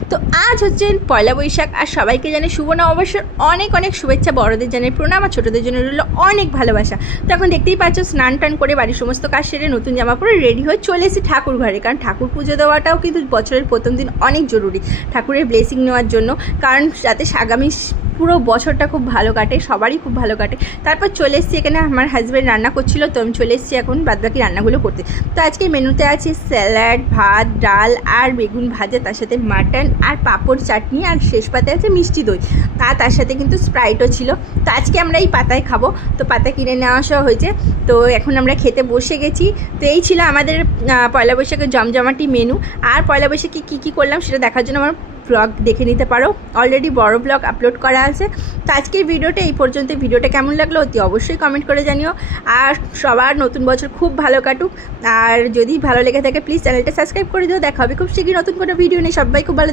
তো আজ হচ্ছে পয়লা বৈশাখ আর সবাইকে জানে শুভ নববর্ষের অনেক অনেক শুভেচ্ছা। বড়দের জানে প্রণাম আর ছোটোদের জন্য রইল অনেক ভালোবাসা। তো এখন দেখতেই পাচ্ছ স্নান টান করে বাড়ির সমস্ত কাজ সেরে নতুন জামা পরে রেডি হয়ে চলে এসেছি ঠাকুর ঘরে, কারণ ঠাকুর পুজো দেওয়াটাও কিন্তু বছরের প্রথম দিন অনেক জরুরি ঠাকুরের ব্লেসিং নেওয়ার জন্য, কারণ যাতে আগামী পুরো বছরটা খুব ভালো কাটে, সবারই খুব ভালো কাটে। তারপর চলে এসেছি এখানে, আমার হাজব্যান্ড রান্না করছিল তো আমি চলে এসেছি এখন বাদবাকি রান্নাগুলো করতে। তো আজকে মেনুতে আছে স্যালাড, ভাত, ডাল আর বেগুন ভাজা, তার সাথে মাটন আর পাঁপড়, চাটনি আর শেষ পাতে আছে মিষ্টি দই, আর তার সাথে কিন্তু স্প্রাইটও ছিল। তো আজকে আমরা এই পাতায় খাবো, তো পাতা কিনে নেওয়া আসা হয়েছে। তো এখন আমরা খেতে বসে গেছি। তো এই ছিল আমাদের পয়লা বৈশাখের জমজমাটি মেনু। আর পয়লা বৈশাখে কী করলাম সেটা দেখার জন্য আমার ব্লগ দেখে নিতে পারো, অলরেডি বড় ব্লগ আপলোড করা আছে। তো আজকের ভিডিওটা এই পর্যন্ত। ভিডিওটা কেমন লাগলো অতি অবশ্যই কমেন্ট করে জানিও। আর সবার নতুন বছর খুব ভালো কাটুক। আর যদি ভালো লেগে থাকে প্লিজ চ্যানেলটা সাবস্ক্রাইব করে দিও। দেখা হবে খুব শীঘ্রই নতুন কোনো ভিডিও নিয়ে। সবাই খুব ভালো